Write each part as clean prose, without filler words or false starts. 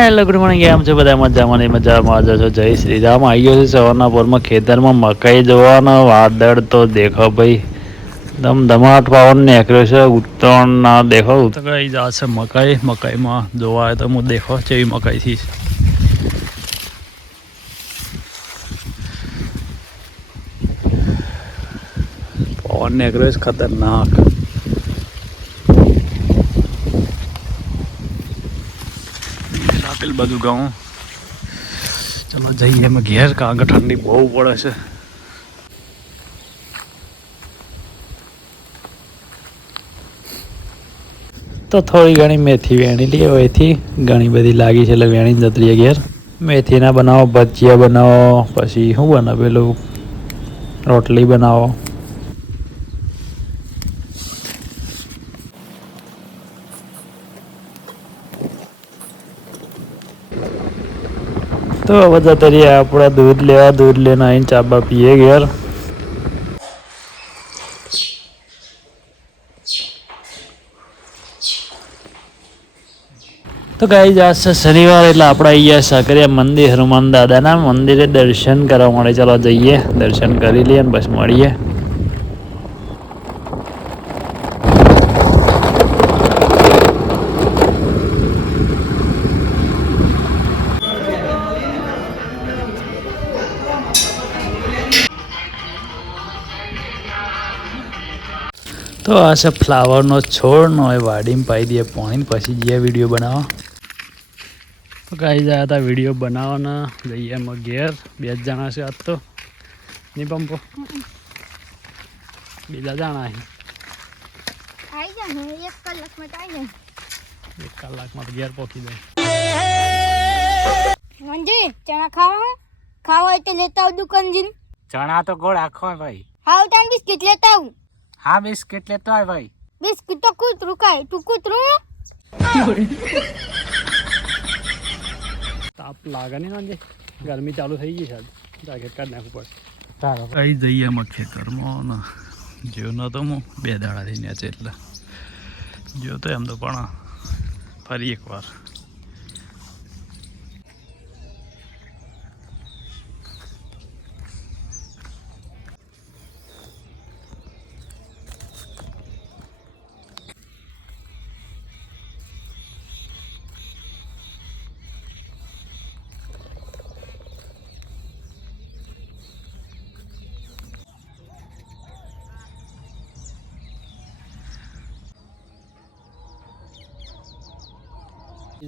Hello good morning, કેમ છો બધા? મજામાં છો? જય શ્રી રામ. આવી ગયો છે સવારના પોરમાં ખેતરમાં મકાઈ જોવાનો. વાદળ તો દેખો ભાઈ, ધમાટ પાવન નીકળ્યો છે. ઉત્તરાયણ ના દેખો તો કઈ જશે મકાઈમાં જોવા આવે તો હું દેખો કેવી મકાઈ થી પવન નીકળ્યો છે ખતરનાક. પેલું બધું ગાઉં ચલો જઈએ અમે ઘેર, કારણ કે ઠંડી બહુ પડે છે. તો થોડી ઘણી મેથી વેણી લઈએ. એથી ઘણી બધી લાગી છે એટલે વેણી જતી રહીએ ઘેર. મેથીના બનાવો, ભજીયા બનાવો, પછી શું બનાવે પેલું રોટલી બનાવો. તો હવે જતા રહીએ આપણે દૂધ લેવા. દૂધ લઈને આવીને ચાબા પીએ ઘેર. તો ગાઈ જશે શનિવાર એટલે આપણે આવી ગયા સાકરિયા મંદિર, હનુમાન દાદાના મંદિરે દર્શન કરવા મળે. ચાલો જઈએ, દર્શન કરી લઈએ અને બસ મળીએ. તો આ છે ફ્લાવરનો છોડનો, એ વાડીમાં પાઈ દઈએ પાણી, પછી જઈએ વિડીયો બનાવવા. તો કાંઈ જાય હતા વિડીયો બનાવવાના. જઈએ અમે ઘેર, 2 જણા છે આજ તો. નહીં પંપો બીજા જણા અહીં 1 કલાકમાં તો ઘેર પહોંચી જાય. મંજી ચણા ખાવા હોય તો લેતા આવ દુકાન જઈને. ચણા તો ગોળ આખો ભાઈ. હા તાન બિસ્કિટ લેતા આવ. હા બિસ્કિટ લેતો આવ ભાઈ. બિસ્કિટ તો કૂતરું ખાય, તું કૂતરું. તાપ લાગે નહીં વાંધે, ગરમી ચાલુ થઈ ગઈ છે. જાકેટ કાઢી નાખવું પડે. કઈ જઈએ અમે ખેતરમાં ને જો નતો હું 2 દાડાથી ન્યા છે એટલે જો તો એમ તો પણ ફરી એકવાર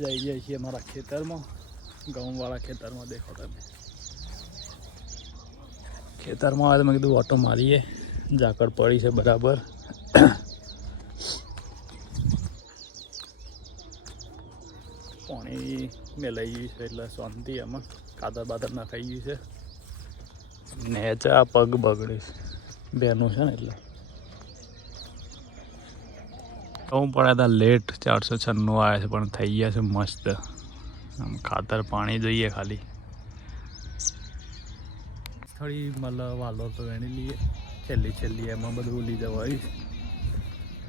જઈએ છીએ અમારા ખેતરમાં, ઘઉંવાળા ખેતરમાં. દેખો તમે ખેતરમાં આવે તો મેં કીધું ઓટો મારીએ, ઝાકળ પડી છે બરાબર. પાણી મેલાઈ ગયું છે એટલે શાંતિ. આમાં કાદર બાદર નાખાઈ ગયું છે. નેચા પગ બગડે છે, બેનું છે ને એટલે હું પડ્યા હતા લેટ. 496 આવ્યા છે પણ થઈ ગયા છે મસ્ત. આમ ખાતર પાણી જોઈએ ખાલી. થોડી મતલબ વાલો તો વેણી લઈએ, છેલ્લી એમાં બધું લઈ જવાય.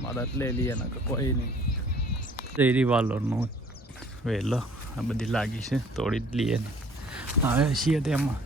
મદદ લઈ લઈએ ને કોઈ નહીં. જઈરી વાલોનું વહેલો આ બધી લાગી છે, તોડી જ લઈએ ને આવે છીએ તેમાં.